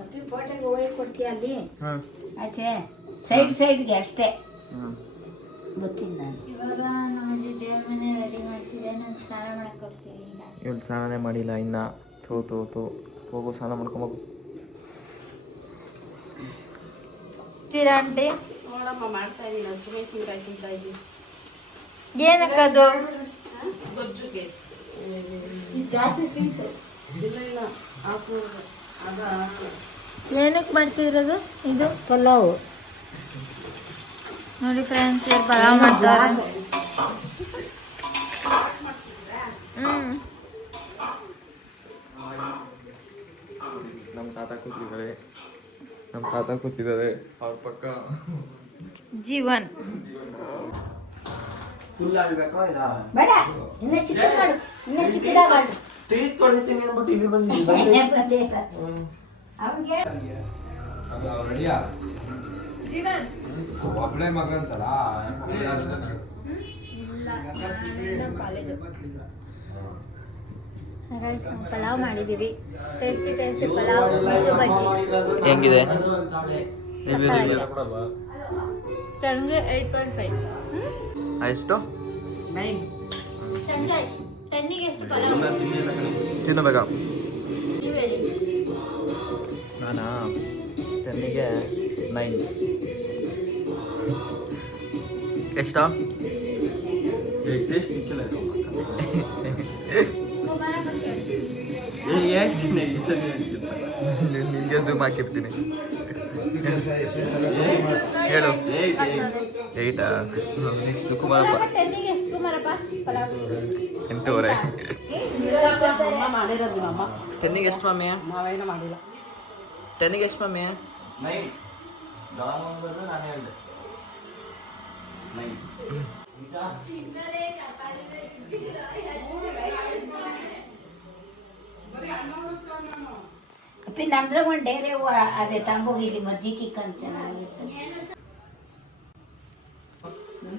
ಅಪ್ಪಿ ಫೋಟೋಗೆ ಹೋಗಿ ಕೊಡ್ತೀಯ ಅಲ್ಲಿ? ಹಾಂ. ಆಚೆ ಸೈಡ್ ಸೈಡ್ಗೆ ಅಷ್ಟೇ. ಹಾಂ. ಗೊತ್ತಿಲ್ಲ ಇವಾಗ ನಮ್ಮ ಅಜ್ಜಿ ದೇವ್ರ ಮನೆ ರೆಡಿ ಮಾಡ್ತಿದ್ದೆ ನಾನು ಸ್ನಾನ ಹೋಗ್ತೀನಿ ಇವಳು ಮಾಡಿಲ್ಲ ಇನ್ನ. ತೋ ತೋ ತೋ ಹೋಗು ಸ್ನಾನ ಮಾಡ್ಕೊಬೇಕು ತೀರಾ ಆಂಟಿ. ನೋಡಮ್ಮ ಮಾಡ್ತಾ ಇದ್ದೀನಿ ಏನಕ್ಕದು? ಜಾಸ್ತಿ ಏನಕ್ಕೆ ಮಾಡ್ತಿರೋದು ಇದು? ಪಲಾವ್. ನೋಡಿ ಫ್ರೆಂಡ್ಸ್ ಇವ್ರು ಪಲಾವ್ ಮಾಡ್ತಾರೆ. ಹ್ಮ್. ನಮ್ಮ ತಾತ ಕೂತಿದ್ದಾರೆ. ನಮ್ಮ ತಾತ ಕೂತಿದ್ದಾರೆ. ಅವ್ರ ಪಕ್ಕ ಜೀವನ್. ಫುಲ್ ಆಗ್ಬೇಕಾ ಇಲ್ಲ. ಬೇಡ ಇನ್ನ ಚಿಕ್ಕ ಮಾಡು. ಇನ್ನ ಚಿಕ್ಕದ ಮಾಡು ಟೀತ್ ತೊಳಿತೀನಿ ಅಂದ್ಬಿಟ್ಟು ಇಲ್ಲಿ ಬಂದು ಅವ್ನಿಗೆ ರೆಡಿಯಾ ಒಬ್ಬಳೆ ಮಗ ಅಂತಲ್ಲ ಪಲಾವ್ ಮಾಡಿದೀವಿ ಟೇಸ್ಟಿ ಟೇಸ್ಟಿ ಪಲಾವ್ ಬಜ್ಜಿ ಹೆಂಗಿದೆ ನನಗೆ ಏಯ್ಟ್ ಪಾಯಿಂಟ್ ಫೈವ್ ಎಷ್ಟು ಸಂಜಯ್ ಟೆನ್ನಿಗೆ ಎಷ್ಟು ಪಲಾವ್ ತಿನ್ನಬೇಕಾ ನೀವು ಹೇಳಿ ನಾನಾ ಟೆನ್ನಿಗೆ ನೈನ್ ಎಷ್ಟಾ ಟೇಸ್ಟ್ ಸಿಕ್ಕಿಲ್ಲ ಕುಮಾರ ಬಗ್ಗೆ ಹೇಳ್ತೀನಿ ಈ ಸರಿ ಹೇಳ್ತೀನಿ. ನಿನ್ಗೆ ಜೂಮ್ ಹಾಕಿರ್ತೀನಿ ಹೇಳು ಏಯ್, ಏಯ್. ಏಯ್ಟಾ ನೆಕ್ಸ್ಟ್ ಕುಮಾರಪ್ಪ ಟೆನ್ನಿಗೆ ಎಷ್ಟು ಕುಮಾರಪ್ಪ ಪಲಾವ್ ಎಂಟೂವರೆ. ಟೆನ್ನಿಗೆ ಎಷ್ಟು ಮಮ್ಮಿ ನಾವೇನು ಮಾಡಿಲ್ಲ. ಟೆನ್ನಿಗೆ ಎಷ್ಟು ಮಮ್ಮಿ ನಮ್ದ್ರಾಗ ಒಂದು ಡೈರಿ ಅದೇ ತಂಬೋಗಿದ್ದಿ ಮಜ್ಜಿ ಕಿಕ್ಕಂತ ಚೆನ್ನಾಗಿರ್ತದೆ ಹ್ಮ್?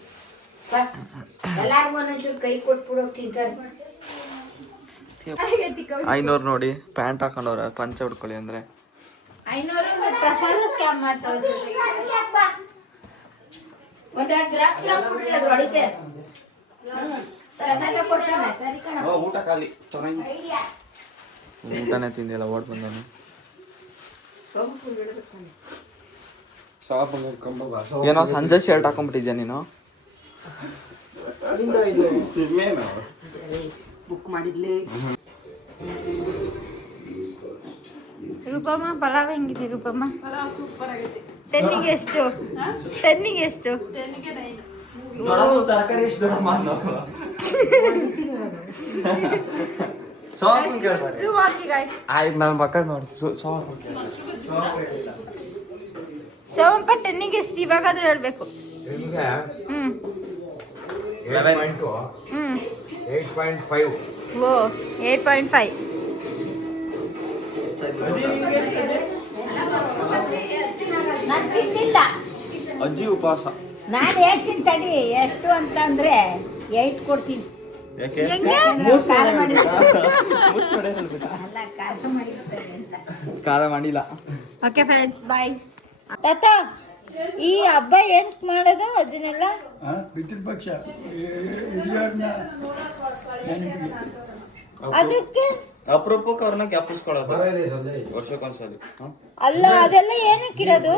ಎಲ್ಲಾರ್ಗು ಒಂದೊಂಚೂರು ಕೈ ಕೊಟ್ಬಿಡು ತಿಂತಾರೆ ಐನೂರು ನೋಡಿ ಪ್ಯಾಂಟ್ ಹಾಕೊಂಡವ್ರ ಪಂಚೆ ಹುಡ್ಕೊಳ್ಳಿ ಅಂದ್ರೆ. ಐನೂರು ಪ್ರಸಾದ ಸ್ಕ್ಯಾಮ್ ಮಾಡ್ತಾವ ಊಟ ಖಾಲಿ. ಚೆನ್ನಾಗಿ ಊಟನೇ ತಿಂದಿಲ್ಲ ಓಡ್ ಬಂದವನು ಏನೋ ಸಂಜೆ ಶರ್ಟ್ ಹಾಕೊಂಡ್ಬಿಟ್ಟಿದ್ಯಾ ನೀನು? ಇನ್ನೇನು ಬುಕ್ ಮಾಡಿದ್ಲಿ. ರೂಪಮ್ಮ ಪಲಾವ್ ಹೆಂಗಿದೆ ರೂಪಮ್ಮ? ಪಲಾವ್ ಸೂಪರ್ ಆಗೈತಿ. ಟೆನ್ನಿಗೆ ಎಷ್ಟು? ಟೆನ್ನಿಗೆ ಎಷ್ಟು? ತರಕಾರಿ ಎಷ್ಟು ಆಯ್ತು ನನ್ನ ನೋಡಿ ಸೋಮಪ್ಪ ಟೆನ್ನಿಗೆ ಎಷ್ಟು? ಇವಾಗಾದ್ರೂ ಹೇಳ್ಬೇಕು. ಹ್ಮ್ eight point hmm eight point five oh eight point five ನಾನು ತಿಂದಿಲ್ಲ ಅಜ್ಜಿ ಉಪವಾಸ. ನಾನು ಹೇಳ್ತೀನಿ ತಡಿ ಎಷ್ಟು ಅಂತಂದ್ರೆ ಏಟ್ ಕೊಡ್ತೀನಿ. ಖಾರ ಮಾಡಿಲ್ಲ. ಓಕೆ ಫ್ರೆಂಡ್ಸ್ ಬಾಯ್ ತಾತ. ಈ ಹಬ್ಬ ಏನ್ ಮಾಡೋದು? ಅದನ್ನೆಲ್ಲ ಪಿತೃಪಕ್ಷ ಹಿರಿಯರನ್ನ ನೆನಪಿಗೆ ಅದಕ್ಕೆ ಅಪರೂಪಕ್ಕೆ ಅವ್ರನ್ನ ಜ್ಞಾಪಿಸ್ಕೊಳ್ಳೋದು. ವರ್ಷಕ್ಕೊಂದ್ಸಲಿ. ಅಲ್ಲ ಅದೆಲ್ಲ ಏನಕ್ಕೆ ಇರೋದು?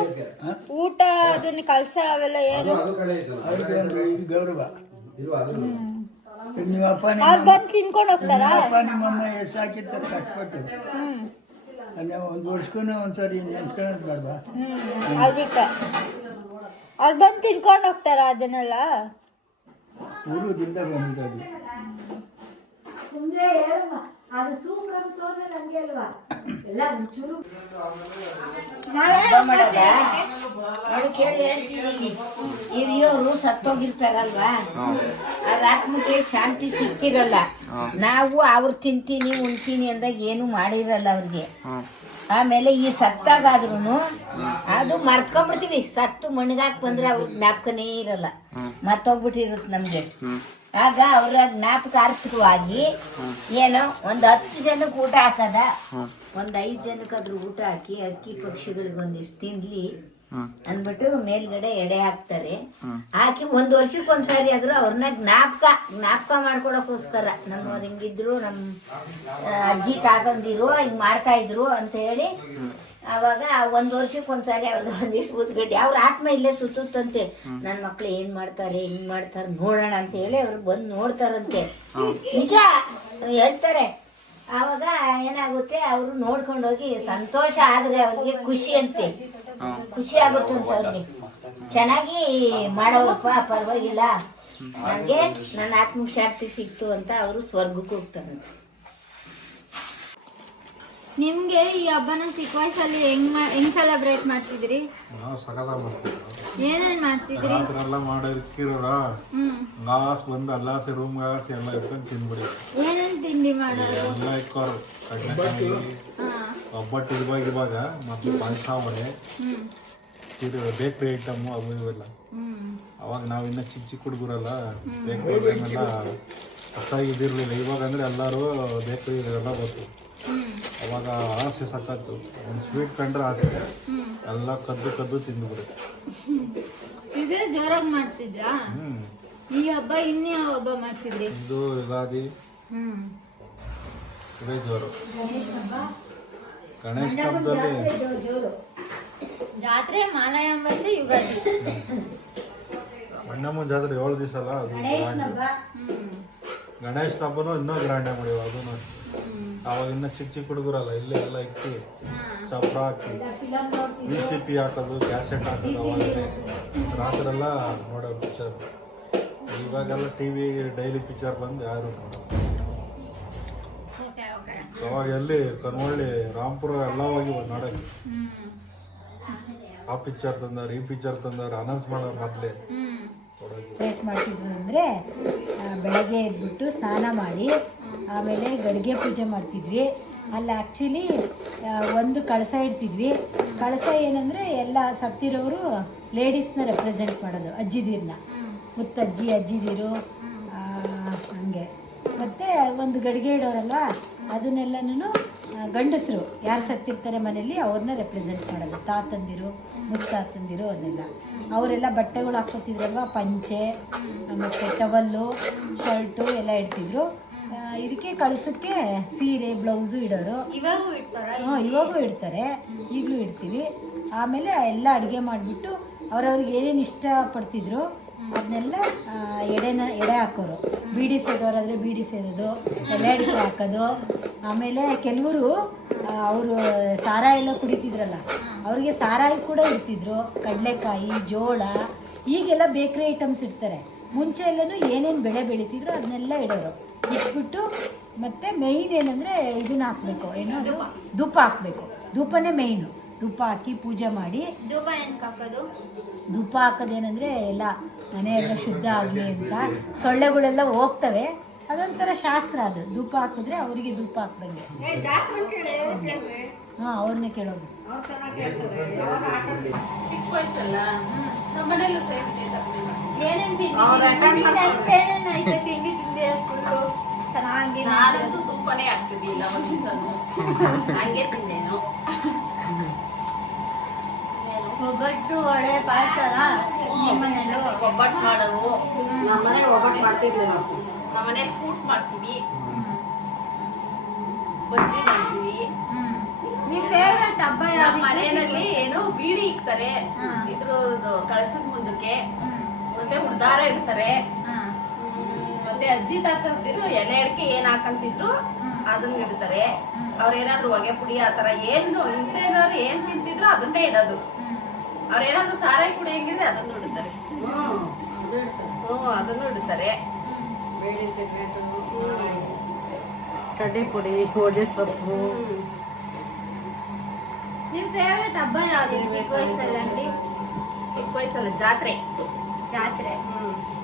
ಊಟ ಅದನ್ನ ಕಲಸ ಅವೆಲ್ಲ ಏನು? ಇದು ಗೌರವ. ನಿಮ್ಮ ಅಪ್ಪ ಅವ್ರು ಬಂದು ತಿನ್ಕೊಂಡು ಹೋಗ್ತಾರಾ? ಅಪ್ಪ ನಿಮ್ಮಮ್ಮ ಎಷ್ಟು ಸಾಕಿರ್ತಾರೆ ಕಷ್ಟಪಟ್ಟು ಅದೇ ಒಂದು ವರ್ಷಕ್ಕೂ ಒಂದ್ಸರಿ ನೆನ್ಸ್ಕೊಳ್ಳೋದು ಬೇಡವಾ? ಹ್ಮ್ ಅದಕ್ಕೆ. ಅವ್ರು ಬಂದು ತಿನ್ಕೊಂಡು ಹೋಗ್ತಾರ ಅದನ್ನೆಲ್ಲ? ಊರುದಿಂದ ಬಂದಿರೋದು ಸುಮ್ಮನೆ ಹೇಳಮ್ಮ. ಅದು ಸೂಪರ್ ಸೋನೆ ನಂಗೆ ಅಲ್ವಾ? ಎಲ್ಲ ಒಂಚೂರು ಕೇಳಿ ಹೇಳ್ತೀನಿ ಹಿರಿಯೋರು ಸತ್ತೋಗಿರ್ತಾರಲ್ವಾ? ಅವ್ರ ಆತ್ಮಕ್ಕೆ ಶಾಂತಿ ಸಿಕ್ಕಿರಲ್ಲ. ನಾವು ಅವ್ರು ತಿಂತೀನಿ ಉಣ್ತೀನಿ ಅಂದಾಗ ಏನು ಮಾಡಿರಲ್ಲ ಅವ್ರಿಗೆ. ಆಮೇಲೆ ಈ ಸತ್ತಾಗಾದ್ರೂ ಅದು ಮರ್ತ್ಕೊಂಡ್ಬಿಡ್ತೀವಿ ಸತ್ತು ಮಣ್ಗಾಕ್ ಬಂದ್ರೆ ಅವ್ರ ಜ್ಞಾಪಕನೇ ಇರಲ್ಲ. ಮರ್ತೋಗ್ಬಿಟ್ಟಿರುತ್ತೆ ನಮ್ಗೆ. ಆಗ ಅವರ ಜ್ಞಾಪಕಾರ್ಥಕವಾಗಿ ಏನೋ ಒಂದ್ ಹತ್ತು ಜನಕ್ಕೆ ಊಟ ಹಾಕದ? ಒಂದ್ ಐದ್ ಜನಕ್ಕಾದ್ರೂ ಊಟ ಹಾಕಿ ಅಕ್ಕಿ ಪಕ್ಷಿಗಳಿಗೆ ಒಂದಿಷ್ಟು ತಿನ್ಲಿ ಅಂದ್ಬಿಟ್ಟು ಮೇಲ್ಗಡೆ ಎಡೆ ಹಾಕ್ತಾರೆ. ಹಾಕಿ ಒಂದ್ ವರ್ಷಕ್ಕೆ ಒಂದ್ಸಾರಿ ಆದ್ರೂ ಅವ್ರನ್ನ ಜ್ಞಾಪಕ ಜ್ಞಾಪಕ ಮಾಡ್ಕೊಳಕೋಸ್ಕರ ನಮ್ಮವ್ರು ಹಿಂಗಿದ್ರು ನಮ್ ಅಜ್ಜಿ ತಾತಂದಿರು ಹಿಂಗ್ ಮಾಡ್ತಾ ಇದ್ರು ಅಂತ ಹೇಳಿ ಅವಾಗ ಒಂದ್ ವರ್ಷಕ್ಕೆ ಒಂದ್ಸಾರಿ ಅವ್ರಿಗೆ ಒಂದಿಷ್ಟು ಉದ್ಗಡ್ಡಿ ಅವ್ರ ಆತ್ಮ ಇಲ್ಲೇ ಸುತ್ತುತ್ತಂತೆ. ನನ್ ಮಕ್ಳು ಏನ್ ಮಾಡ್ತಾರೆ ಹಿಂಗ್ ಮಾಡ್ತಾರೆ ನೋಡೋಣ ಅಂತ ಹೇಳಿ ಅವ್ರು ಬಂದು ನೋಡ್ತಾರಂತೆ. ನಿಜ ಹೇಳ್ತಾರೆ. ಆವಾಗ ಏನಾಗುತ್ತೆ ಅವರು ನೋಡ್ಕೊಂಡೋಗಿ ಸಂತೋಷ ಆದ್ರೆ ಅವ್ರಿಗೆ ಖುಷಿ ಅಂತೆ. ಖುಷಿ ಆಗುತ್ತೆ ಅಂತ ಅವ್ರಿಗೆ. ಚೆನ್ನಾಗಿ ಮಾಡೋರಪ್ಪ ಪರವಾಗಿಲ್ಲ. ನನಗೆ ನನ್ನ ಆತ್ಮಶಾಂತಿ ಸಿಕ್ತು ಅಂತ ಅವರು ಸ್ವರ್ಗಕ್ಕೆ ಹೋಗ್ತಾರಂತೆ. ನಿಮ್ಗೆ ಈ ಹಬ್ಬನ ಚಿಕ್ಕ ವಯಸ್ಸಲ್ಲಿ ಹೆಂಗ್ ಮಾ- ಹೆಂಗ್ ಸೆಲೆಬ್ರೇಟ್ ಮಾಡ್ತಿದ್ರಿ ನಾವು ಸಕಲ ಮಾಡ್ತೀವಿ. ಏನೇನ್ ಮಾಡ್ತಿದ್ರಿ ರಾತ್ರಿ ಎಲ್ಲ ಮಾಡಿರ್ಕಿರೋರ ಹ್ಮ್. ಗಾಸ್ ಬಂದು ಅಲ್ಲಾಸಿ ರೂಮ್ ಗಾಸಿ ಎಲ್ಲ ಇಟ್ಕೊಂಡು ತಿಂದ್ಬಿಡಿ ಏನೇನ್ ತಿಂಡಿ ಮಾಡೋದು? ಎಲ್ಲ ಇಕ್ಕೋರು ಕಡ್ಲೆಕಾಯಿ ಹಾ. ಒಬ್ಬಟ್ಟು ಇವಾಗ ಇವಾಗ ಮತ್ತು ಪಾಯಸ ವಡೆ. ಹ್ಮ್. ಇದು ಬೇಕ್ರಿ ಐಟಮು ಅವು ಇವೆಲ್ಲ ಹ್ಮ್. ಅವಾಗ ನಾವು ಇನ್ನ ಚಿಕ್ಕ ಚಿಕ್ಕ ಹುಡುಗರಲ್ಲ ಬೇಕ್ರಿ ಐಟಮ್ ಎಲ್ಲ ಹೊಸಾಗಿ ಇದಿರಲಿಲ್ಲ ಇವಾಗ ಅಂದರೆ ಎಲ್ಲರೂ ಬೇಕ್ರಿ ಎಲ್ಲ ಹ್ಮ್ ಅವಾಗ ಆಸೆ ಸಖತ್ತು. ಒಂದು ಸ್ವೀಟ್ ಕಂಡ್ರೆ ಆಸೆ. ಎಲ್ಲ ಕದ್ದು ಕದ್ದು ತಿಂದ್ಬಿಡು ಇದೇ ಜೋರಾಗಿ ಮಾಡ್ತಿದ್ರಾ ಈ ಹಬ್ಬ ಇನ್ಯಾವ ಹಬ್ಬ ಮಾಡ್ತಿದ್ರಿ? ಇದು ಯುಗಾದಿ. ಹ್ಮ್. ಇದೇ ಜೋರು. ಗಣೇಶ ಹಬ್ಬದಲ್ಲಿ ಜಾತ್ರೆ ಮಾಲಯ ಅಮಾವಾಸ್ಯೆ ಯುಗಾದಿ. ಮಣ್ಣಮ್ಮನ ಜಾತ್ರೆ ಏಳು ದಿವಸ ಅಲ್ಲ ಅದು ಹ್ಮ್. ಗಣೇಶ ಹಬ್ಬನೂ ಇನ್ನೂ ಗ್ರ್ಯಾಂಡ್ ಮಾಡಿವ ಅದನ್ನು ಅವಾಗ ಇನ್ನ ಚಿಕ್ಕ ಚಿಕ್ಕ ಹುಡುಗರಲ್ಲ ಇಲ್ಲೇ ಎಲ್ಲ ಇಕ್ಕಿ ಚಪ್ರ ಹಾಕಿ ಬಿ ಸಿ ಪಿ ಹಾಕೋದು ಕ್ಯಾಸೆಟ್ ಹಾಕೋದು ಅವಾಗಲೇ. ರಾತ್ರೆಲ್ಲ ನೋಡೋ ಪಿಕ್ಚರ್ ಇವಾಗೆಲ್ಲ ಟಿ ವಿ ಡೈಲಿ ಪಿಕ್ಚರ್ ಬಂದು ಯಾರು ನೋಡೋದು ಅವಾಗ ಎಲ್ಲಿ ಕನ್ವಳ್ಳಿ ರಾಮ್ಪುರ ಎಲ್ಲ ಹೋಗಿ ನೋಡೋದು. ಆ ಪಿಕ್ಚರ್ ತಂದಾರೆ ಈ ಪಿಕ್ಚರ್ ತಂದಾರ ಅನೌನ್ಸ್ ಮಾಡೋರು ಮೊದಲೇ. ಮಾಡ್ತಿದ್ರು ಅಂದರೆ ಬೆಳಗ್ಗೆ ಎದ್ಬಿಟ್ಟು ಸ್ನಾನ ಮಾಡಿ ಆಮೇಲೆ ಗಡಿಗೆ ಪೂಜೆ ಮಾಡ್ತಿದ್ವಿ. ಅಲ್ಲಿ ಆ್ಯಕ್ಚುಲಿ ಒಂದು ಕಳಸ ಇಡ್ತಿದ್ವಿ. ಕಳಸ ಏನಂದರೆ ಎಲ್ಲ ಸತ್ತಿರೋರು ಲೇಡೀಸ್ನ ರೆಪ್ರೆಸೆಂಟ್ ಮಾಡೋದು ಅಜ್ಜಿದೀರನ್ನ ಮುತ್ತಜ್ಜಿ ಅಜ್ಜಿದೀರು ಹಂಗೆ. ಮತ್ತು ಒಂದು ಗಡಿಗೆ ಇಡೋರಲ್ಲ ಅದನ್ನೆಲ್ಲನೂ ಗಂಡಸರು ಯಾರು ಸತ್ತಿರ್ತಾರೆ ಮನೇಲಿ ಅವ್ರನ್ನ ರೆಪ್ರೆಸೆಂಟ್ ಮಾಡೋದು. ತಾತಂದಿರು, ಮುತ್ತಾತಂದಿರು ಅದೆಲ್ಲ ಅವರೆಲ್ಲ ಬಟ್ಟೆಗಳು ಹಾಕ್ಕೊತಿದ್ರಲ್ವ, ಪಂಚೆ ಮತ್ತು ಟವಲ್ಲು ಶರ್ಟು ಎಲ್ಲ ಇಡ್ತಿದ್ರು. ಇದಕ್ಕೆ ಕಳ್ಸಕ್ಕೆ ಸೀರೆ ಬ್ಲೌಸು ಇಡೋರು. ಇವಾಗೂ ಇಡ್ತಾರೆ? ಹಾಂ ಇವಾಗೂ ಇಡ್ತಾರೆ. ಈಗಲೂ ಇಡ್ತೀವಿ. ಆಮೇಲೆ ಎಲ್ಲ ಅಡುಗೆ ಮಾಡಿಬಿಟ್ಟು ಅವ್ರವ್ರಿಗೆ ಏನೇನು ಇಷ್ಟಪಡ್ತಿದ್ರು ಅದನ್ನೆಲ್ಲ ಎಡೆನ ಎಡೆ ಹಾಕೋರು. ಬೀಡಿ ಸೇದೋರಾದರೆ ಬೀಡಿ ಸೇದೋದು ಎಲೆ ಅಡಿಕೆ ಹಾಕೋದು. ಆಮೇಲೆ ಕೆಲವರು ಅವರು ಸಾರ ಎಲ್ಲ ಕುಡಿತಿದ್ರಲ್ಲ ಅವ್ರಿಗೆ ಸಾರಾಯಿ ಕೂಡ ಇಡ್ತಿದ್ರು. ಕಡಲೆಕಾಯಿ ಜೋಳ ಈಗೆಲ್ಲ ಬೇಕ್ರಿ ಐಟಮ್ಸ್ ಇಡ್ತಾರೆ. ಮುಂಚೆ ಎಲ್ಲನೂ ಏನೇನು ಬೆಳೆ ಬೆಳೀತಿದ್ರು ಅದನ್ನೆಲ್ಲ ಇಡೋರು. ಇಟ್ಬಿಟ್ಟು ಮತ್ತೆ ಮೇಯ್ನ್ ಏನಂದರೆ ಇದನ್ನ ಹಾಕಬೇಕು. ಏನು ಧೂಪ. ಹಾಕಬೇಕು. ಧೂಪನೇ ಮೇಯ್ನು ಧೂಪ ಹಾಕಿ ಪೂಜೆ ಮಾಡಿ. ಧೂಪ ಏನು ಹಾಕೋದು? ಧೂಪ ಹಾಕೋದೇನೆಂದರೆ ಎಲ್ಲ ಮನೆ ಎಲ್ಲ ಶುದ್ಧ ಆಗಲಿ ಅಂತ. ಸೊಳ್ಳೆಗಳೆಲ್ಲ ಹೋಗ್ತವೆ. ಅದೊಂಥರ ಶಾಸ್ತ್ರ ಅದು. ಧೂಪ ಹಾಕಿದ್ರೆ ಅವರಿಗೆ ಧೂಪ ಹಾಕ್ದಂಗೆ. ಹಾಂ ಅವ್ರನ್ನೇ ಕೇಳೋದು. ಚಿಕ್ಕ ವಯಸ್ಸಲ್ಲ? ನಮ್ಮ ಮನೇಲೂ ಸೇಮ್ ಏನೇನ್ ತಿಂಡಿ ಫುಲ್ಲು ಚೆನ್ನಾಗಿ ನಾನಂತೂ ಹಂಗೆ ತಿಂದೇನು. ಒಬ್ಬಟ್ಟು ಒಳ್ಳೆ ಪಾಯಸ ನಿಮ್ಮನೇಲು ಒಬ್ಬಟ್ಟು ಮಾಡೋವು ನಮ್ಮನೇಲಿ ಒಬ್ಬಟ್ಟು ಮಾಡ್ತಿದ್ವಿ ನಾವು ನಮ್ಮನೇಲಿ ಕೂಟ್ ಮಾಡ್ತೀವಿ. ಬಜ್ಜಿ ಮಾಡ್ತೀವಿ. ನಿಮ್ ಫೇವ್ರೆಟ್ ಹಬ್ಬ ಮನೆಯಲ್ಲಿ ಏನೋ ಬೀಡಿ ಇಕ್ತಾರೆ. ಇದ್ರದ್ದು ಕಳಸದ ಮುಂದಕ್ಕೆ. ಮತ್ತೆ ಉಡ್ದಾರ ಇಡ್ತಾರೆ. ಮತ್ತೆ ಅಜ್ಜಿ ತಾತಂತಿದ್ರು ಎಲೆ ಅಡಿಕೆ ಏನ್ ಹಾಕಂತಿದ್ರು ಅದನ್ನ ಇಡ್ತಾರೆ. ಅವ್ರೇನಾದ್ರು ಹೊಗೆ ಪುಡಿ ಆ ತರ ಏನು ಇಂಥವ್ರು ಏನ್ ತಿಂತಿದ್ರು ಅದನ್ನೇ ಇಡೋದು. ಅವ್ರೇನಾದ್ರು ಸಾರಾಯಿ ಕುಡಿಯಂಗಿದ್ರೆ ಅದನ್ನು ಇಡ್ತಾರೆ. ಹ್ಮ್. ಅದನ್ನು ಇಡ್ತಾರೆ. ಕಡ್ಡಿ ಪುಡಿ ಹೊಡೆ ಸೊಪ್ಪು. ನಿಮ್ ಫೇವ್ರೆಟ್ ಹಬ್ಬ ಯಾವ್ದು ಚಿಕ್ಕ ವಯಸ್ಸಲ್ಲಿ ಆಂಟಿ ಚಿಕ್ಕ ವಯಸ್ಸಲ್ಲ ಜಾತ್ರೆ. ಜಾತ್ರೆ.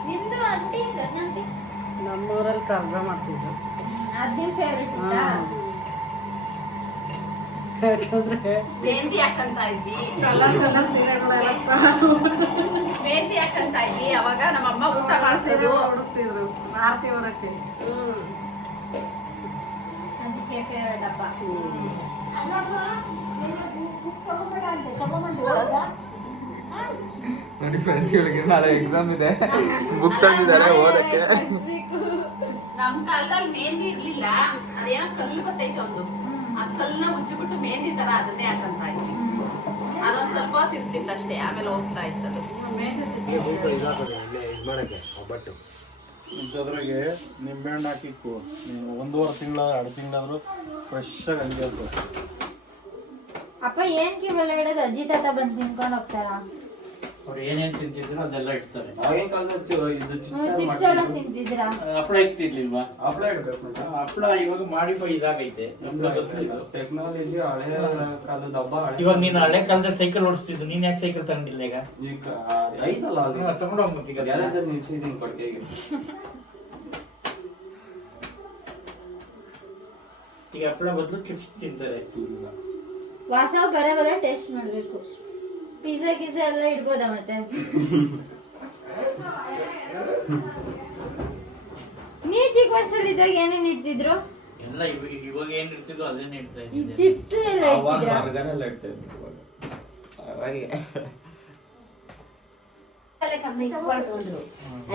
ನಿಮ್ದು ಆಂಟಿ ಆಂಟಿ ನಮ್ಮೂರಲ್ಲಿ ಕರ್ಜ ಮಾಡ್ತಿದ್ರು. ಅದ್ ನಿಮ್ ಫೇವ್ರೆಟ್ ಯಾಕಂದ್ರೆ ಮೆಹಂದಿ ಹಾಕಂತ ಇದ್ವಿ ಕಲರ್ ಕಲರ್ ಸೀರೆಗಳೆಲ್ಲ ಮೆಹಂದಿ ಹಾಕಂತ ಇದ್ವಿ ಅವಾಗ ನಮ್ಮಮ್ಮ ಊಟ ಮಾಡಿಸಿದ್ರು ಓಡಿಸ್ತಿದ್ರು ಆರತಿ ಹಬ್ಬ. ನೋಡಿ ಫ್ರೆಂಡ್ಸ್ ಇವಳಿಗೆ ನಾಳೆ ಎಕ್ಸಾಮ್ ಇದೆ. ಬುಕ್ ತಂದಿದ್ದಾರೆ ಓದಕ್ಕೆ. ನಮ್ ಕಾಲದಲ್ಲಿ ಮೆಹಂದಿ ಇರ್ಲಿಲ್ಲ. ಅದೇನೋ ಕಲ್ಲು ಬತ್ತೈತೆ ಒಂದು. ಆ ಕಲ್ಲನ್ನ ಉಜ್ಜಿಬಿಟ್ಟು ಮೆಹಂದಿ ತರ ಅದನ್ನೇ ಹಾಕಂತ ಇದ್ವಿ. ಅದೊಂದ್ ಸ್ವಲ್ಪ ಹೊತ್ತು ಇರ್ತಿತ್ತು ಅಷ್ಟೇ ಆಮೇಲೆ ಹೋಗ್ತಾ ಇತ್ತು ಬಟ್ಟು. ಇಂಥದ್ರಾಗೆ ನಿಂಬೆಹಣ್ಣು ಹಾಕಿ ಕು- ನೀವು ಒಂದೂವರೆ ತಿಂಗಳ ಎರಡು ತಿಂಗಳಾದ್ರೂ ಫ್ರೆಶ್ ಆಗಿ ಹಂಗೆ ಅಪ್ಪ ಏನ್ ಕಿವಲ್ಲ ಹಿಡಿದು ಅಜ್ಜಿ ತಾತ ಬಂದು ತಿನ್ಕೊಂಡು ಹೋಗ್ತಾರ? ಅವ್ರು ಏನೇನ್ ತಿಂತಿದ್ರು ಅದೆಲ್ಲ ಇಡ್ತಾರೆ. ಆಗಿನ ಕಾಲದಲ್ಲಿ ಇದು ಚಿಪ್ಸ್ ಎಲ್ಲ ಹಪ್ಪಳ ಇಕ್ತಿರ್ಲಿಲ್ವಾ ಹಪ್ಪಳ ಇಡ್ಬೇಕು ಮತ್ತೆ. ಹಪ್ಪಳ ಇವಾಗ ಮಾಡಿಫೈ ಇದಾಗೈತೆ. ನಮ್ದು ಗೊತ್ತಿಲ್ಲ. ಟೆಕ್ನಾಲಜಿ ಹಳೆ ಕಾಲದ ಹಬ್ಬ ಹಳೆ ಇವಾಗ ನೀನ್ ಹಳೆ ಕಾಲದಲ್ಲಿ ಸೈಕಲ್ ಓಡಿಸ್ತಿದ್ದು ನೀನ್ ಯಾಕೆ ಸೈಕಲ್ ತಗೊಂಡಿಲ್ಲ ಈಗ? ಈಗ ಐತಲ್ಲ ಅಲ್ಲಿ. ಹ್ಮ್, ತಗೊಂಡ್ ಹೋಗ್ಬೇಕು ಈಗ. ಗ್ಯಾರೇಜ್ ಅಲ್ಲಿ ನಿಲ್ಸಿದೀನಿ ಕೊಟ್ಟಿಗೆ ಈಗ. ಹಪ್ಪಳ ಬದಲು ಚಿಪ್ಸ್ ತಿಂತಾರೆ. ವಾಸ ಬರೇ ಬರೇ ಟೇಸ್ಟ್ ಮಾಡ್ಬೇಕು. ಪಿಜ್ಜಾ ಗಿಜ್ಜಾ ಎಲ್ಲ ಇಡ್ಬೋದಾ ಮತ್ತೆ? ನೀ ಚಿಕ್ಕ ವಯಸ್ಸಲ್ಲಿ ಇದ್ದಾಗ ಏನೇನ್ ಇಡ್ತಿದ್ರು? ಎಲ್ಲ ಇವಾಗ ಇವಾಗ ಏನ್ ಇರ್ತಿದ್ವು ಅದೇನೇ ಇಡ್ತಾ ಈ ಚಿಪ್ಸ್ ಎಲ್ಲ ಅವಾಗ ಇಡ್ತಿದ್ರ? ಬರ್ಗರ್ ಎಲ್ಲ ಇಡ್ತಾ ಇದ್ರು ಇವಾಗ. ಹಾಗೆ.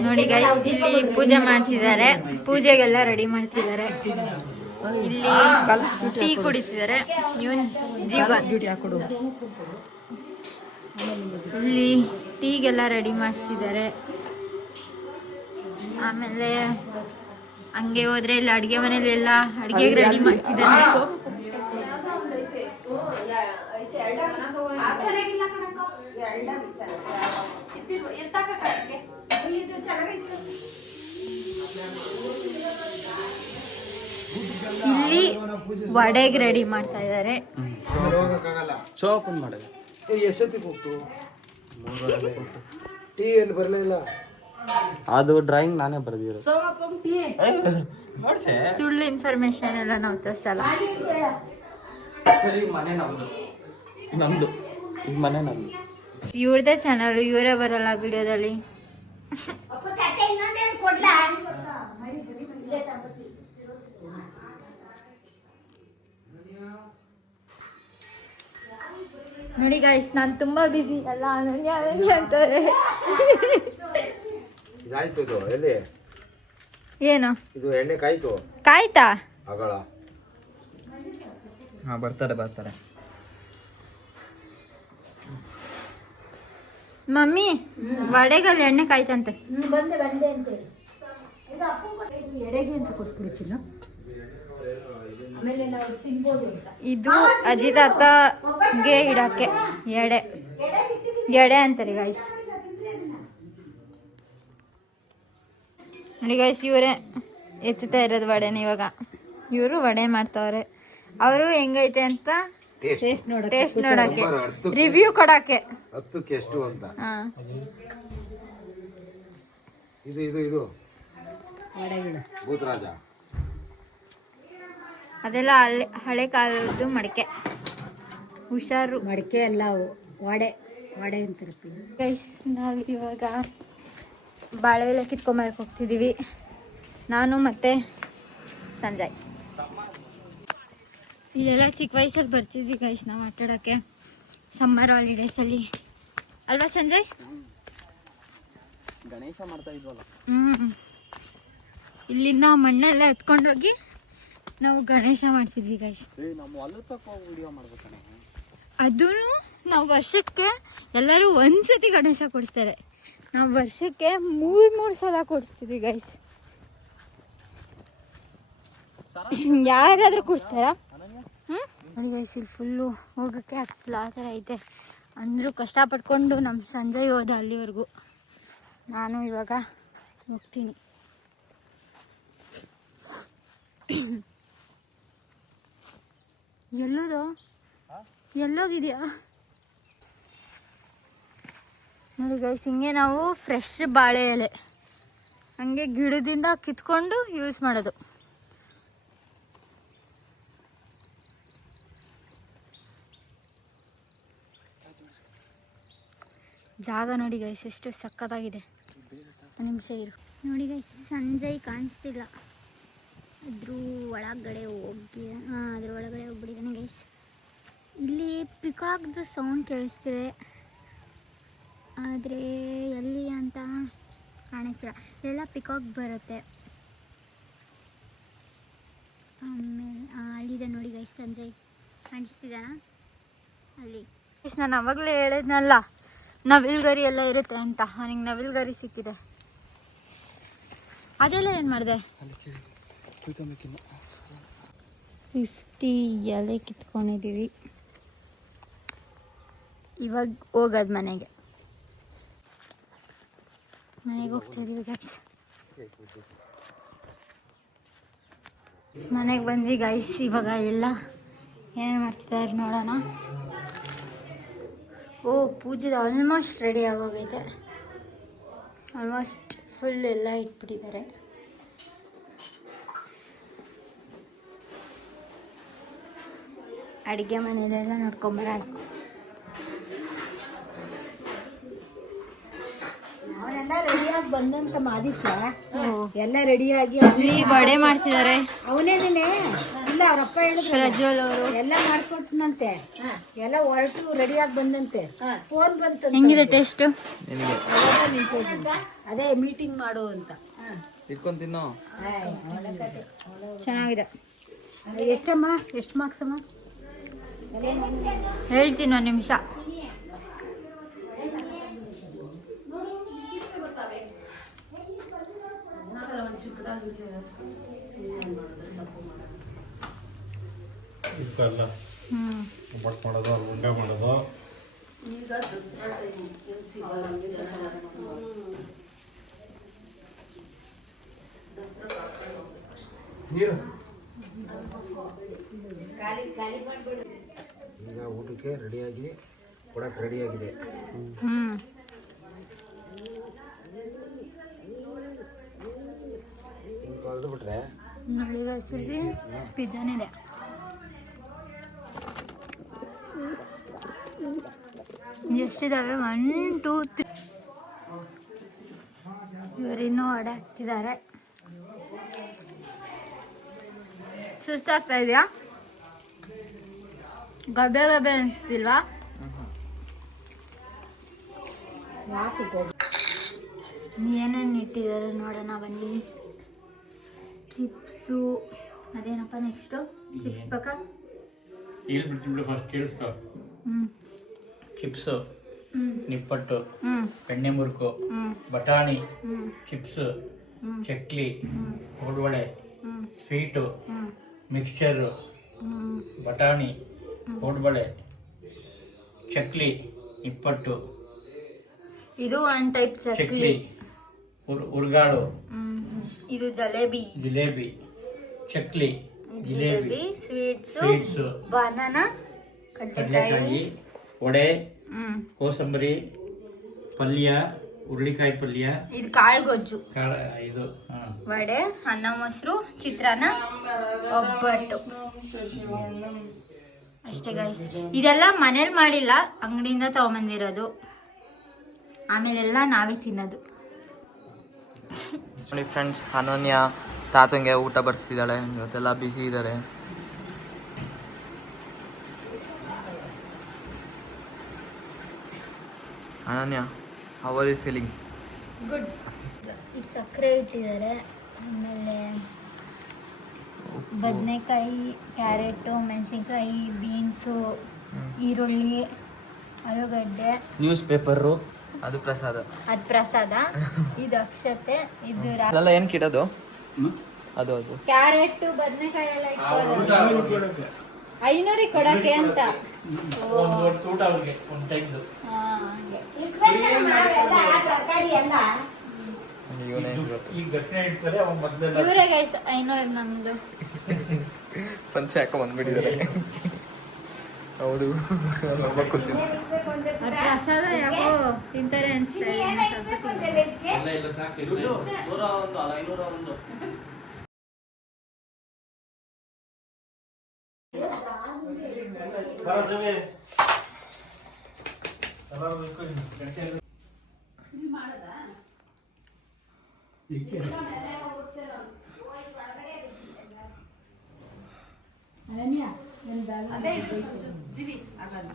ನೋಡಿ ಗೈಸ್ ಇಲ್ಲಿ ಪೂಜೆ ಮಾಡ್ತಿದ್ದಾರೆ. ಪೂಜೆಗೆಲ್ಲ ರೆಡಿ ಮಾಡ್ತಿದ್ದಾರೆ. ಇಲ್ಲಿ ಟೀ ಕುಡಿತಿದ್ದಾರೆ. ಇವನ್ ಜೀವನ್ ಇಲ್ಲಿ ಟೀಗೆಲ್ಲ ರೆಡಿ ಮಾಡ್ತಿದ್ದಾರೆ. ಆಮೇಲೆ ಹಂಗೆ ಹೋದ್ರೆ ಇಲ್ಲಿ ಅಡುಗೆ ಮನೇಲಿ ಎಲ್ಲ ಅಡಿಗೆ ರೆಡಿ ಮಾಡ್ತಿದ್ದಾರೆ. ಇಲ್ಲಿ ವಡೆಗೆ ರೆಡಿ ಮಾಡ್ತಾ ಇದ್ದಾರೆ. ಸೋಪನ್ ಮಾಡಿದೆ ಎಷ್ಟೊತ್ತಿಗೆ ಹೋಗ್ತು ಟೀ ಏನು ಬರಲಿಲ್ಲ ಅದು ಡ್ರಾಯಿಂಗ್ ನಾನೇ ಬರ್ದಿರೋ ಸುಳ್ಳು ಇನ್ಫಾರ್ಮೇಶನ್ ಎಲ್ಲ ನಾವು ತೋರಿಸಲ್ಲ. ಸರಿ ಮನೆ ನಮ್ದು. ನಮ್ದು. ಈ ಮನೆ ನಮ್ದು. ಇವ್ರದೇ ಚಾನಲ್ ಇವರೇ ಬರಲ್ಲ ವಿಡಿಯೋದಲ್ಲಿ ನೋಡಿ ಗಾಯ್ಸ್ ನಾನು ತುಂಬಾ ಬಿಸಿ ಎಲ್ಲ ಅನನ್ಯ ಅನನ್ಯ ಅಂತಾರೆ. ಇದಾಯ್ತು ಇದು ಎಲ್ಲಿ? ಏನು? ಇದು ಎಣ್ಣೆ ಕಾಯ್ತು. ಕಾಯ್ತಾ? ಅಗಳ. ಹಾ ಬರ್ತಾರೆ ಬರ್ತಾರೆ. ಮಮ್ಮಿ ವಡೆಗಲ್ಲಿ ಎಣ್ಣೆ ಕಾಯ್ತಂತೆ. ಬಂದೆ ಬಂದೆ ಅಂತೇಳಿ. ಎಡೆಗೆ ಅಂತ ಕೊಟ್ಬಿಡು ಚಿನ್ನ ಆಮೇಲೆ ನಾವು ತಿನ್ಬೋದು ಅಂತ ಇದು ಅಜ್ಜಿ ತಾತಗೆ ಇಡಕ್ಕೆ. ಎಡೆ. ಎಡೆ ಅಂತಾರೆ ಗೈಸ್ ನೋಡಿ ಗೈಸ್ ಇವರೇ ಎತ್ತುತ್ತಾ ಇರೋದು ವಡೆನ ಇವಾಗ. ಇವರು ವಡೆ ಮಾಡ್ತಾವ್ರೆ. ಅವರು ಹೆಂಗೈತೆ ಅಂತ ಟೇಸ್ಟ್ ನೋಡಕ್ಕೆ. ರಿವ್ಯೂ ಕೊಡಕ್ಕೆ. ಹತ್ತಕ್ಕೆ ಎಷ್ಟು ಅಂತ? ಇದು ಇದು ಇದು. ವಡೆಗಳು ಭೂತರಾಜ. ಅದೆಲ್ಲ ಹಳೆ ಹಳೆ ಕಾಲದ್ದು ಮಡಿಕೆ. ಹುಷಾರು. ಮಡಿಕೆ ಎಲ್ಲ ಅವು ವಡೆ ವಡೆ ಅಂತಿರ್ತೀವಿ ಗೈಸ್ ನಾವು ಇವಾಗ ಬಾಳೆ ಎಲೆ ಕಿತ್ಕೊಂಬರಕ್ಕೆ ಹೋಗ್ತಿದ್ದೀವಿ ನಾನು ಮತ್ತೆ ಸಂಜಯ್. ಇಲ್ಲೆಲ್ಲ ಚಿಕ್ಕ ವಯಸ್ಸಲ್ಲಿ ಬರ್ತಿದ್ವಿ ಗೈಸ್ ನಾವು ಆಟಾಡೋಕ್ಕೆ ಸಮ್ಮರ್ ಹಾಲಿಡೇಸಲ್ಲಿ ಅಲ್ವಾ ಸಂಜಯ್? ಗಣೇಶ ಮಾಡ್ತಾ ಇದ್ವಲ್ಲ. ಹ್ಞೂ ಇಲ್ಲಿಂದ ಮಣ್ಣೆಲ್ಲ ಎತ್ಕೊಂಡೋಗಿ ನಾವು ಗಣೇಶ ಮಾಡ್ತಿದ್ವಿ ಗೈಸ್ ಅದೂ ನಾವು ವರ್ಷಕ್ಕೆ ಎಲ್ಲರೂ ಒಂದ್ಸತಿ ಗಣೇಶ ಕೊಡಿಸ್ತಾರೆ. ನಾವು ವರ್ಷಕ್ಕೆ ಮೂರು ಮೂರು ಸಲ ಕೊಡಿಸ್ತೀವಿ ಗೈಸ್ ಯಾರಾದರೂ ಕೊಡಿಸ್ತಾರಾ? ಹ್ಮ್? ನೋಡಿ ಗೈಸ್ ಇಲ್ಲಿ ಫುಲ್ಲು ಹೋಗೋಕ್ಕೆ ಆಗ್ತಿಲ್ಲ ಆ ಥರ ಐತೆ. ಅಂದರೂ ಕಷ್ಟಪಟ್ಕೊಂಡು ನಮ್ಮ ಸಂಜೆ ಹೋದ ಅಲ್ಲಿವರೆಗೂ. ನಾನು ಇವಾಗ ಹೋಗ್ತೀನಿ. ಎಲ್ಲೋದು? ಎಲ್ಲೋಗಿದ್ಯಾ? ನೋಡಿ ಗೈಸ್ ಹಿಂಗೆ ನಾವು ಫ್ರೆಶ್ ಬಾಳೆ ಎಲೆ. ಹಂಗೆ ಗಿಡದಿಂದ ಕಿತ್ಕೊಂಡು ಯೂಸ್ ಮಾಡೋದು. ಜಾಗ ನೋಡಿ ಗೈಸ್ ಎಷ್ಟು ಸಕ್ಕತ್ತಾಗಿದೆ ನಿಮಿಷ ಇರು. ನೋಡಿ ಗೈಸ್ ಸಂಜೆ ಕಾಣಿಸ್ತಿಲ್ಲ. ಅದ್ರ ಒಳಗಡೆ ಹೋಗಿ, ಹಾಂ ಅದ್ರ ಒಳಗಡೆ ಹೋಗ್ಬಿಟ್ಟಿದ್ದಾನೆ ಗೈಸ್ ಇಲ್ಲಿ ಪಿಕಾಕ್ದು ಸೌಂಡ್ ಕೇಳಿಸ್ತಿದೆ. ಆದರೆ ಎಲ್ಲಿ ಅಂತ ಕಾಣಿಸ್ತಿಲ್ಲ. ಎಲ್ಲ ಪಿಕಾಕ್ ಬರುತ್ತೆ. ಆಮೇಲೆ ಅಲ್ಲಿದೆ ನೋಡಿ ಗೈಸ್ ಸಂಜಯ್. ಕಾಣಿಸ್ತಿದ್ದಾನ ಅಲ್ಲಿ. ಗೈಸ್ ನಾನು ಅವಾಗಲೇ ಹೇಳಿದ್ನಲ್ಲ ನವಿಲ್ಗರಿ ಎಲ್ಲ ಇರುತ್ತೆ ಅಂತ. ನನಗೆ ನವಿಲ್ಗರಿ ಸಿಕ್ಕಿದೆ. ಅದೆಲ್ಲ ಏನು ಮಾಡಿದೆ? ಫಿಫ್ಟಿ ಎಲೆ ಕಿತ್ಕೊಂಡಿದ್ದೀವಿ ಇವಾಗ ಹೋಗೋದು ಮನೆಗೆ ಮನೆಗೆ ಹೋಗ್ತಾ ಇದೀವಿ ಗೈಸ್ ಮನೆಗೆ ಬಂದ್ವಿ ಗಾಯ್ಸ್ ಇವಾಗ ಎಲ್ಲ ಏನೇನು ಮಾಡ್ತಿದ್ದಾರೆ ನೋಡೋಣ ಓ ಪೂಜೆದು ಆಲ್ಮೋಸ್ಟ್ ರೆಡಿ ಆಗೋಗೈತೆ ಆಲ್ಮೋಸ್ಟ್ ಫುಲ್ ಎಲ್ಲ ಇಟ್ಬಿಟ್ಟಿದ್ದಾರೆ ಅಡುಗೆ ಮನೆಯಲ್ಲೆಲ್ಲ ನೋಡ್ಕೊಂಬರೋಣ ಅವನೆಲ್ಲ ರೆಡಿಯಾಗಿ ಬಂದಂತ ಮಾದಿತ್ಯ. ಎಲ್ಲ ರೆಡಿಯಾಗಿ ಇಲ್ಲಿ ಬಡೆ ಮಾಡ್ತಿದ್ದಾರೆ ಅವನೇನೇ ಇಲ್ಲ ಅವರಪ್ಪ ಹೇಳಿದ್ರು. ಪ್ರಜ್ವಲ್ ಅವರು. ಎಲ್ಲ ಮಾಡ್ಕೊಟ್ನಂತೆ. ಎಲ್ಲ ಹೊರಟು ರೆಡಿಯಾಗಿ ಬಂದಂತೆ. ಫೋನ್ ಬಂತ ಹೆಂಗಿದೆ ಟೇಸ್ಟ್? ಅದೇ ಮೀಟಿಂಗ್ ಮಾಡು ಅಂತ. ಇಟ್ಕೊಂಡ್ ತಿನ್ನೋ? ಚೆನ್ನಾಗಿದೆ. ಎಷ್ಟಮ್ಮ? ಎಷ್ಟು ಮಾರ್ಕ್ಸ್ ಅಮ್ಮ ಹೇಳ್ತೀನಿ ಒಂದು ನಿಮಿಷ. ಒಬ್ಬಟ್ಟು ಮಾಡೋದು ಉಂಡೆ ಮಾಡೋದು. ಈಗ ಊಟಕ್ಕೆ ರೆಡಿಯಾಗಿ ಕೊಡಕ್ಕೆ ರೆಡಿಯಾಗಿದೆ. ಹ್ಞೂ ಹಿಂಗೆ ತೊಳೆದು ಬಿಟ್ರೆ ನೋಡಿ ಗೈಸಿಗೆ ಪಿಜ್ಜಾನಿದೆ ಎಷ್ಟಿದಾವೆ? ಒನ್ ಟೂ ತ್ರೀ ಇವರಿನ್ನೂ ಅಡೆ ಹಾಕ್ತಿದ್ದಾರೆ. ಸುಸ್ತಾಗ್ತಾ ಇದೆಯಾ? ಗಬ್ಬೆ ಗಬ್ಬೆ ಅನಿಸ್ತಿಲ್ವಾ? ಏನೇನು ಇಟ್ಟಿದ್ದಾರೆ ನೋಡೋಣ ಬನ್ನಿ. ಚಿಪ್ಸು. ಅದೇನಪ್ಪ ನೆಕ್ಸ್ಟು ಚಿಪ್ಸ್ ಹೇಳ್ಬಿಡ್ತೀನಿ ಫಸ್ಟ್ ಕೇಳಿಸ್ಕೊ. ಚಿಪ್ಸು ನಿಪ್ಪಟ್ಟು ಬೆಣ್ಣೆ ಮುರುಕು ಬಟಾಣಿ ಚಿಪ್ಸು ಚಕ್ಲಿ ಕೋಡ್ವಳೆ ಸ್ವೀಟು ಮಿಕ್ಸ್ಚರು ಬಟಾಣಿ ಕೋಡ್ಬಳೆ ಚಕ್ಲಿ ಇಪ್ಪಟ್ಟು ಇದು ಒನ್ ಟೈಪ್ ಚಕ್ಲಿ. ಉರ್ಗಾಳು. ಇದು ಜಲೇಬಿ. ಜಿಲೇಬಿ ಚಕ್ಲಿ ಜಿಲೇಬಿ ಸ್ವೀಟ್ಸ್ ಸ್ವೀಟ್ಸು. ಬನಾನ ಕಡಲೆಕಾಯಿ ವಡೆ ಕೋಸಂಬರಿ ಪಲ್ಯ ಹುರುಳಿಕಾಯಿ ಪಲ್ಯ. ಇದು ಕಾಳ್ಗೊಜ್ಜು. ಕಾಳ ಇದು ಹಾ. ವಡೆ ಅನ್ನ ಮೊಸರು ಚಿತ್ರಾನ್ನ ಒಬ್ಬಟ್ಟು. ಅಷ್ಟೇ ಗೈಸ್ ಇದೆಲ್ಲ ಮನೇಲಿ ಮಾಡಿಲ್ಲ ಅಂಗಡಿಯಿಂದ ತಗೊಂಬಂದಿರೋದು. ಆಮೇಲೆಲ್ಲ ನಾವೇ ತಿನ್ನೋದು. ನೋಡಿ ಫ್ರೆಂಡ್ಸ್ ಅನನ್ಯ ತಾತಂಗೆ ಊಟ ಬರ್ಸಿದ್ದಾಳೆ ಇವತ್ತೆಲ್ಲ ಬಿಸಿ ಇದ್ದಾರೆ Ananya how are you feeling good ಈಗ ಸಕ್ಕರೆ ಇಟ್ಟಿದ್ದಾರೆ ಆಮೇಲೆ ಬದನೆಕಾಯಿ ಕ್ಯಾರೆಟು ಮೆಣಸಿನ್ಕಾಯಿ ಬೀನ್ಸು ಈರುಳ್ಳಿ ಆಲೂಗಡ್ಡೆ. ನ್ಯೂಸ್ ಪೇಪರು ಅದು ಪ್ರಸಾದ. ಅದು ಪ್ರಸಾದ ಇದು ಅಕ್ಷತೆ ಇದು ರಾ- ಅದೆಲ್ಲ ಏನ್ ಕಿಡೋದು? ಅದು ಅದು. ಕ್ಯಾರೆಟ್ ಬದನೆಕಾಯಿ ಎಲ್ಲ ಇಟ್ಕೊಳ್ಳೋದು. ಐನೂರಿಗೆ ಕೊಡಕ್ಕೆ ಅಂತ. ಒಂದು ಊಟ ಅವ್ರಿಗೆ ಒಂದು ಟೈಮ್ದು ಹಾ, ಹಂಗೆ. ತರಕಾರಿ ಎಲ್ಲ. ಇವರೇ ಗೈಸ್ ಐನೂರು ನಮ್ದು. ಪಂಚೆ ಹಾಕೋ ಬಂದ್ಬಿಟ್ಟಿದ್ದಾರೆ. ಹೌದು. ಪ್ರಸಾದ ಯಾಕೋ ತಿಂತಾರೆ ಅನ್ಸುತ್ತೆ ಸ್ವಲ್ಪ ತಿಂತಾರೆ. ಅನನ್ಯ ನನ್ನ ಬ್ಯಾಗ್ ಅದೇ ಇಡು ಸಂಜು, ಜೀವಿ ಆಗಲ್ಲ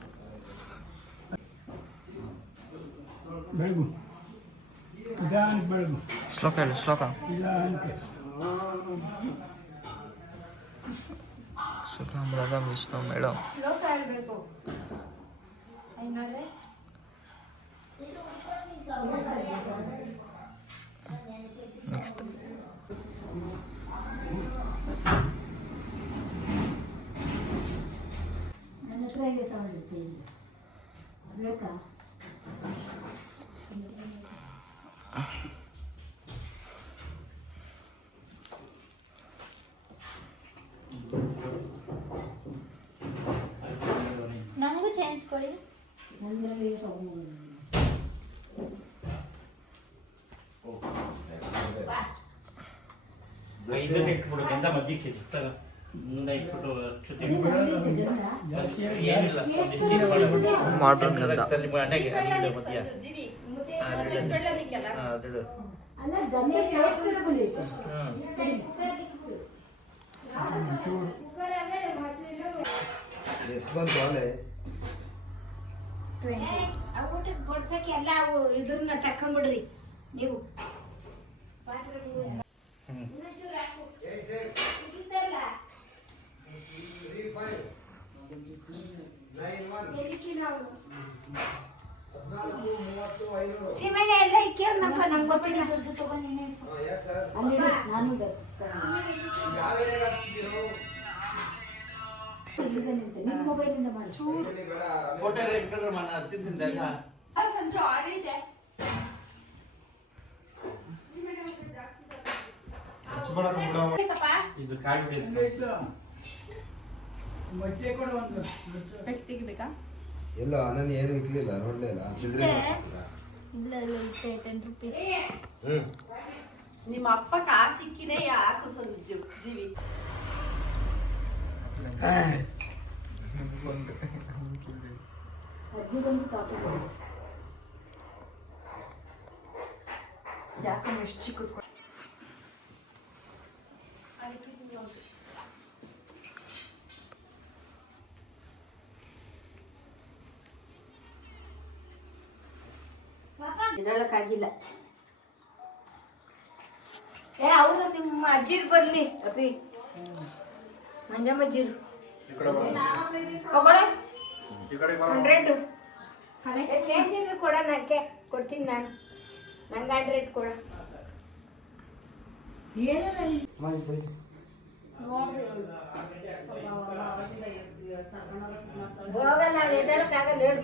ಬೆಳಗು ನಿಧಾನಕ್ಕೆ ಬೆಳಗು ಶ್ಲೋಕ ಹೇಳು ಶ್ಲೋಕ ನಿಧಾನಕ್ಕೆ ಶುಕ್ಲಾಂಬರದಂ ವಿಷ್ಣು ಮೇಡಮ್ ಶ್ಲೋಕ ಹೇಳ್ಬೇಕು ಐನೋರೆ ನೆಕ್ಸ್ಟ್ ನನ್ನ ಹತ್ರ ಇದೆ ತಗೊಂಡು ಚೇಂಜ್ ಬೇಕಾ ನಮಗೂ ಚೇಂಜ್ ಕೊಡಿ ನನ್ನಲ್ಲಿ ಐದಕ್ಕೆ ಇಟ್ಬಿಡು ಮಧ್ಯಕ್ಕೆ ತಗ. ಮುಂದೆ ಇಟ್ಬಿಟ್ಟು ಚ್ಯುತಿ ಏನಿಲ್ಲ ಮಾಡ್ರನ್ ಗಂಧ? ತಲ್ಲಿ ಮನೆಗೆ ಅಲ್ಲಿಗೆ ಮಧ್ಯ ಸಂಜು, ಜೀವಿ. ಮೊದ್ಲು ಬೆಳ್ಳನಿಕ್ಕೆಲ್ಲ ಹಾ, ಅದಿಡು. ಅಲ್ಲ ಗಂಧ ಟೇಸ್ಟ್ ಬಲಿಯುತ್ತೆ ಹ್ಮ್. ಎಷ್ಟು ಬಂತು ಅಲೆ ಊಟಕ್ಕೆ ಕೊಡ್ಸಕ್ಕೆ ಎಲ್ಲ ಅವು ಇದ್ರನ್ನ ತಕೊಂಬಿಡ್ರಿ ನೀವು. ಹ್ಮ್. ಫೋಟೋ ಇಟ್ಕೊಂಡ್ರೆ ಮನ ಹತ್ತಿದ್ದಿಂದ ಎಲ್ಲ. ಆ, ಸಂಜು ಆಗೈತೆ ಹಚ್ಕೊಳಕ್ಕೆ ಬಿಡೋ ಆಯ್ತಪ್ಪ ಇದು ತೆಗಿಬೇಕಾ? ಎಲ್ಲ ಅನನ್ಯ ಏನು ಇಕ್ಲಿಲ್ಲ ನೋಡ್ಲಿಲ್ಲ ಚಿಲ್ಡ್ರೆ ಇಲ್ಲ ಇಲ್ಲ ಟೆನ್ ರುಪೀಸ್ ನಿಮ್ಮ ಅಪ್ಪ ಕಾಸು ಸಿಕ್ಕಿದೆ ಯಾಕು ಸ್ವಲ್ಪ ಜೀವಿ? ಅಜ್ಜಿಗೊಂದು ಕಾಫಿ ಕೊಡಿ ಇದ್ರೊಳಕ್ಕಾಗಿಲ್ಲ ಏ ಅವರು ನಿಮ್ಮ ಅಜ್ಜಿರ್ ಬರ್ಲಿ ಅಪಿ ಮಂಜಮ್ಮ ಅಜ್ಜಿರು. ಈ ಕಡೆ ಬರೋ ತಗೊಳ ಈ ಕಡೆ ಬರೋ ಹಂಡ್ರೆಡ್ ಚೇಂಜ್ ಇದ್ರೆ ಕೊಡ ನಾಕೆ ಕೊಡ್ತೀನಿ ನಾನು. ನಂಗೆ ಹಂಡ್ರೆಡ್ ಕೊಡ. ಹೋಗಲ್ಲ ಹೇಳು.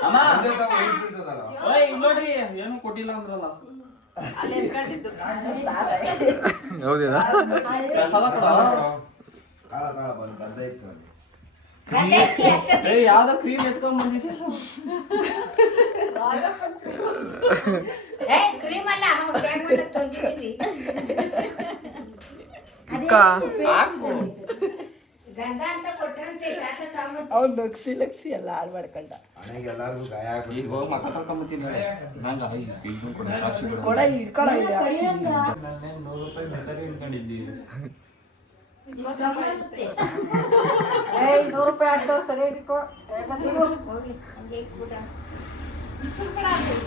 ಅಮ್ಮ ಒಂದೇ ತಾವು weight ಬೀಳ್ತದಲ್ಲ. ಓಯ್ ಇಲ್ಲಿ ನೋಡ್ರಿ ಏನು ಕೊಟ್ಟಿಲ್ಲ ಅಂದ್ರಲ್ಲ ಅಲ್ಲಿ ಎತ್ಕೊಂಡಿದ್ದು ಹೌದಿಲ್ಲ ಪ್ರಸಾದ ಕೊಡ ತಾಳ ತಾಳ ಬಂದು ಗದ್ದ ಇತ್ತು ಅಲ್ಲಿ. ಗದ್ದೆ ಇಕ್ಕಿ ಅಕ್ಷತೆ. ಏ ಯಾವ್ದೋ ಕ್ರೀಮ್ ಎತ್ಕೊಂಡ್ ಬಂದಿದ್ದೆ ಏ ಕ್ರೀಮ್ ಅಲ್ಲ ಟ್ಯಾಂಕ್ ಅವ್ನು ನಗ್ಸಿ ಲಕ್ಸಿ ಎಲ್ಲ ಹಾಳು ಮಾಡ್ಕೊಂಡ. ಈಗ. ಹೋಗಿ ಮಕ್ಕ ತೊಳ್ಕೊಂಬತ್ತೀನಿ ನಂಗೆ ಕೊಡ ನೂರು ರೂಪಾಯಿ ಬೇಕಾದ್ರೆ. ಏಯ್ ನೂರು ರೂಪಾಯಿ ಆಡ್ತಾವ ಸರಿ ಹಿಡ್ಕೊ.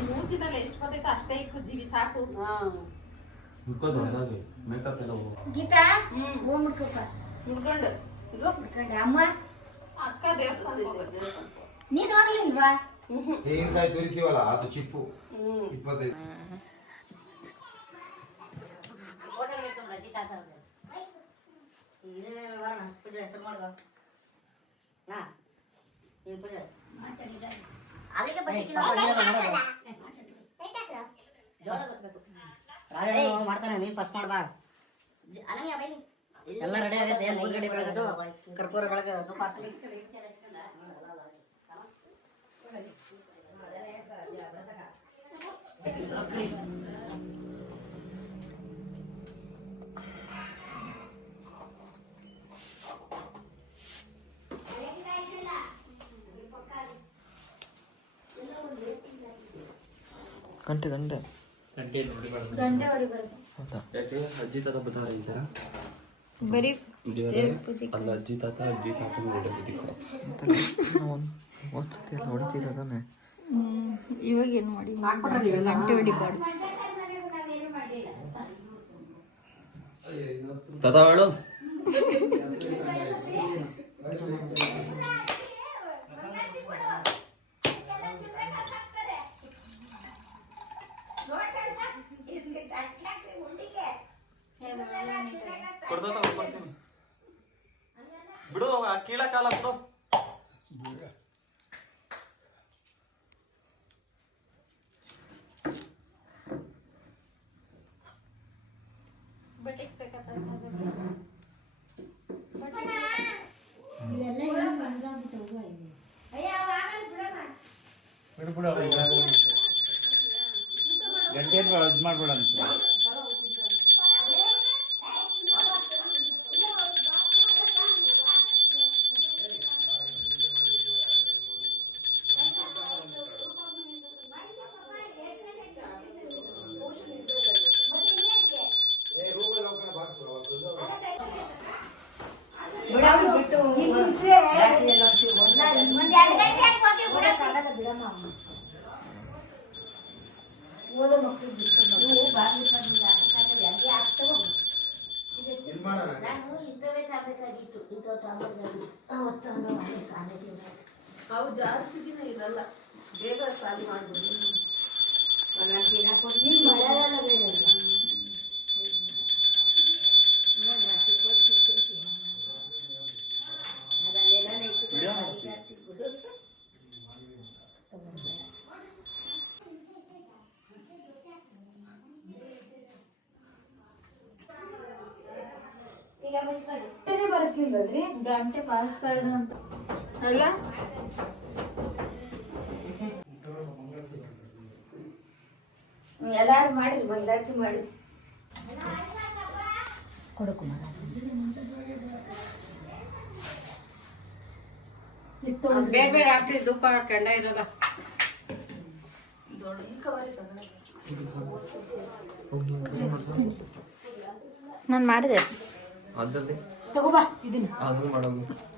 ಮೂತಿನಲ್ಲಿ ಎಷ್ಟು ಬಂದೈತೆ ಅಷ್ಟೇ ಇಕ್ಕು ಜೀವಿ ಸಾಕು. ಮೇಕಪ್ ಎಲ್ಲ. ಗೀತಾ ಹೋಗ್ಬಿಟ್ಕಪ್ಪ ನಿಂತ್ಕೊಂಡು ನಿಂತ್ಕೊಂಡೆ. ಅಮ್ಮ ಅಕ್ಕ ದೇವಸ್ಥಾನಕ್ಕೆ ಹೋಗೋದು ನೀನು ಹೋಗ್ಲಿಲ್ವಾ ತೆಂಗಿನಕಾಯಿ ತುರಿತೀವಲ್ಲ ಅದು ಚಿಪ್ಪು ಇಪ್ಪತ್ತೈದು ಮಾಡ್ತಾನೆ ನೀನ್ ಫಸ್ಟ್ ಮಾಡ್ಬಾ ಎಲ್ಲ ರೆಡಿ ಆಗೈತೆ ಏನು ಊದ್ಗಡ್ಡಿ ಬೆಳಗದು ಕರ್ಪೂರ ಬೆಳಗ ತುಪ್ಪ. ಗಂಟೆ ಗಂಟೆ ಗಂಟೆ ಹೊಡಿಬಾರ್ದು. ಹೌದಾ? ಯಾಕೆ? ಅಜ್ಜಿ ತಾತ ಈ ಥರ ಬರೀ ಅಲ್ಲ ಅಜ್ಜಿ ತಾತ ಅಜ್ಜಿ ಹೊಡೆದಿದ್ದಿ ಎಲ್ಲ ಹೊಡಿತಿದ್ದ ತಾನೆ? ಇವಾಗ ಏನು ಮಾಡಿ ಗಂಟೆ ಹೊಡಿಬಾರ್ದು ತಾತ ಹೇಳು ಕೊಡ್ತಾ ಕೊಡ್ತೀನಿ ಬಿಡು ಆ ಕೀಳಕ್ಕಾಲ ಬಿಡು ಬಿಡ್ಬಿಡ ಗಂಟೆ ಬೇಡ ಇದು ಮಾಡ್ಬೇಡ ಅಂತ ಬಿಟ್ಟು ರಾತ್ರಿ ಎಲ್ಲ ಒಂಚೂರು ಒಂದ್ ಎರಡು ಗಂಟೆ ಆಗಿ ಹೋಗಿ ಬಿಡಕ್ಕಾಗಲ್ಲ ಬಿಡಮ್ಮ ಅಮ್ಮ. ಓಲೋ ಮಕ್ಳು ಬಿಟ್ಕೊಂಡು ಇವು ಬಾಗ್ಲು ಬಂದು ಹಾಕ್ತಾರೆ, ಹಂಗೆ ಆಗ್ತಾವ. ನಾನು ಇಂಥವೇ ಇದು ತರ್ಬೇಕಾಗಿತ್ತು ಅವತ್ತು ಮನೆ ಅವು ಜಾಸ್ತಿ ದಿನ ಇರಲ್ಲ ಬೇಗ ಖಾಲಿ ಮಾಡ್ಬೋದು. ಒಂದೊಂದು ದಿನ ಕೊಡ್ತೀನಿ ಮಳೆಗಾಲ ಬೇರೆ? ನೋಡ್ ಮತ್ತೆ ಕೊಟ್ಟು ಕೊಟ್ಟಿರ್ತೀನಿ. ಅದಲ್ಲೆಲ್ಲ ಇಟ್ಬಿಟ್ಟು ಅದಿಗೆ ಹತ್ತಿದ್ಬಿಡು. ತಗೊಂಡ್ಬೇಡ. ಈಗ ಮುಚ್ಕೊಳ್ಳಿ. ಬರೆಸ್ಲಿಲ್ವದ್ರಿ ಗಂಟೆ ಬಾರಿಸ್ಬಾರ್ದು ಅಂತ. ಅಲ್ಲ ಎಲ್ಲಾರು ಮಾಡಿ ಬಂದಾಕಿ ಮಾಡಿ. ಕೊಡಕು ಬೇರೆ ತುಪ್ಪ ಹಾಕ್ರಿ ಧೂಪ ಕೆಂಡ ಇರಲ್ಲ. ನಾನು ಮಾಡಿದೆ. ಅದಲ್ಲಿ ತಗೋಬಾ ಇದನ್ನ. ಅದು ಮಾಡೋದು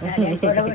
嘿嘿嘿